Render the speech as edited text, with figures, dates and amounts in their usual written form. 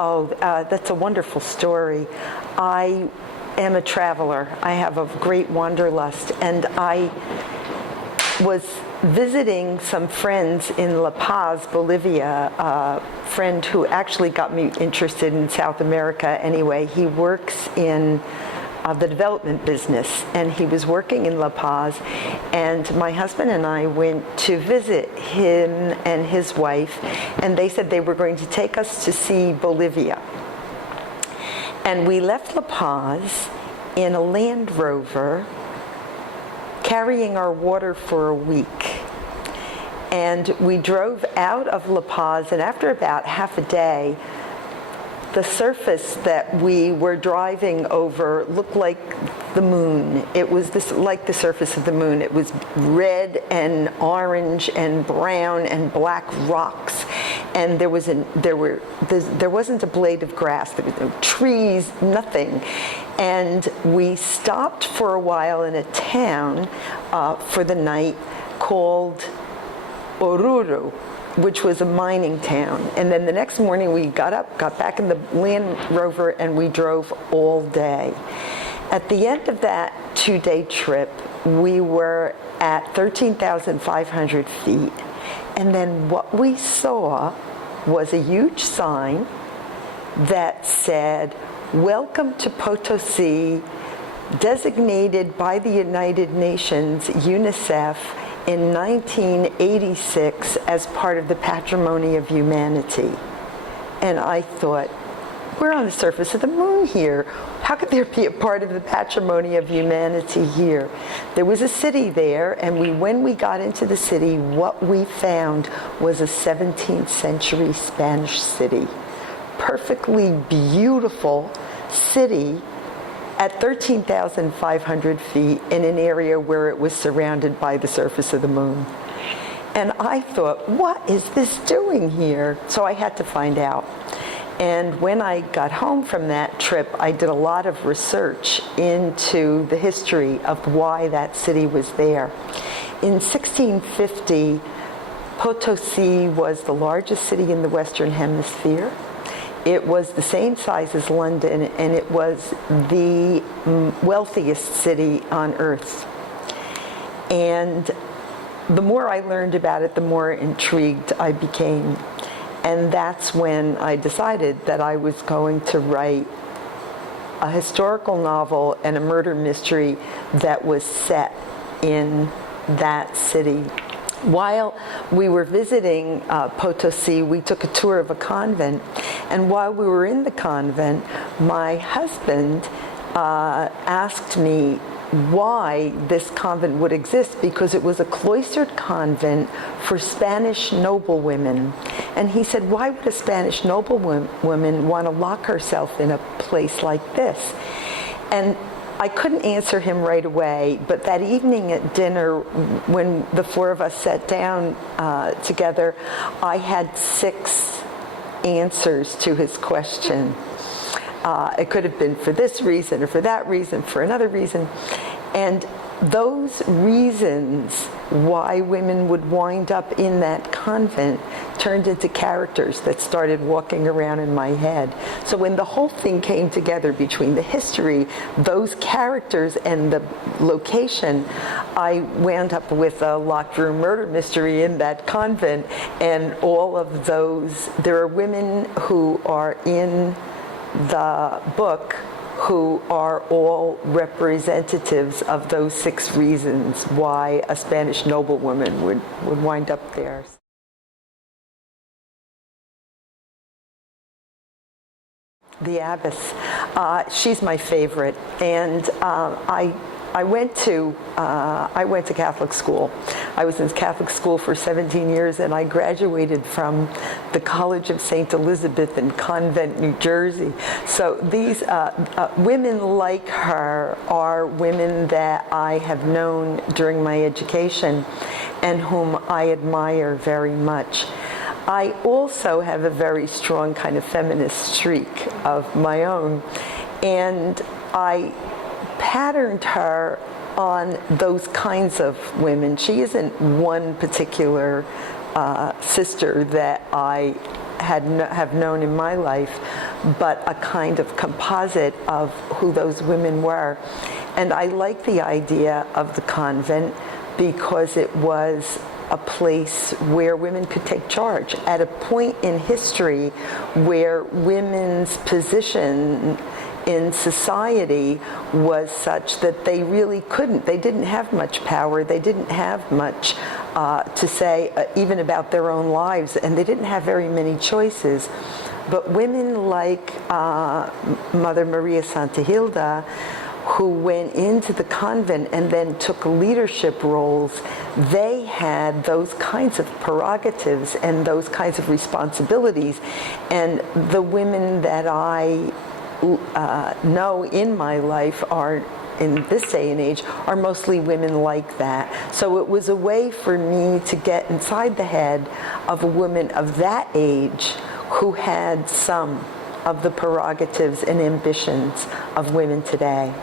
Oh, that's a wonderful story. I am a traveler. I have a great wanderlust, and I was visiting some friends in La Paz, Bolivia, a friend who actually got me interested in South America anyway. He works in the development business, and he was working in La Paz, and my husband and I went to visit him and his wife, and they said they were going to take us to see Bolivia. And we left La Paz in a Land Rover, carrying our water for a week. And we drove out of La Paz, and after about half a day, the surface that we were driving over looked like the moon. It was like the surface of the moon. It was red and orange and brown and black rocks, and there wasn't a blade of grass. There was no trees, nothing. And we stopped for a while in a town for the night called Oruro, which was a mining town. And then the next morning we got up, got back in the Land Rover, and we drove all day. At the end of that 2-day trip, we were at 13,500 feet. And then what we saw was a huge sign that said, "Welcome to Potosi, designated by the United Nations, UNICEF, in 1986 as part of the Patrimony of Humanity." And I thought, we're on the surface of the moon here. How could there be a part of the Patrimony of Humanity here? There was a city there, and when we got into the city, what we found was a 17th century Spanish city. Perfectly beautiful city at 13,500 feet in an area where it was surrounded by the surface of the moon. And I thought, what is this doing here? So I had to find out. And when I got home from that trip, I did a lot of research into the history of why that city was there. In 1650, Potosi was the largest city in the Western Hemisphere. It was the same size as London, and it was the wealthiest city on earth. And the more I learned about it, the more intrigued I became. And that's when I decided that I was going to write a historical novel and a murder mystery that was set in that city. While we were visiting Potosi, we took a tour of a convent, and while we were in the convent, my husband asked me why this convent would exist, because it was a cloistered convent for Spanish noblewomen. And he said, why would a Spanish noblewoman want to lock herself in a place like this? And I couldn't answer him right away, but that evening at dinner, when the four of us sat down together, I had 6 answers to his question. It could have been for this reason, or for that reason, for another reason. And those reasons why women would wind up in that convent turned into characters that started walking around in my head. So when the whole thing came together between the history, those characters, and the location, I wound up with a locked room murder mystery in that convent. And all of those, there are women who are in the book who are all representatives of those 6 reasons why a Spanish noblewoman would wind up there. The abbess, she's my favorite, and I went to Catholic school. I was in Catholic school for 17 years, and I graduated from the College of St. Elizabeth in Convent, New Jersey. So these women like her are women that I have known during my education and whom I admire very much. I also have a very strong kind of feminist streak of my own, and I patterned her on those kinds of women. She isn't one particular sister that I have known in my life, but a kind of composite of who those women were. And I like the idea of the convent because it was a place where women could take charge at a point in history where women's position in society was such that they really couldn't. They didn't have much power. They didn't have much to say even about their own lives, and they didn't have very many choices. But women like Mother Maria Santa Hilda, who went into the convent and then took leadership roles, they had those kinds of prerogatives and those kinds of responsibilities. And the women that I know in my life are, in this day and age, are mostly women like that. So it was a way for me to get inside the head of a woman of that age who had some of the prerogatives and ambitions of women today.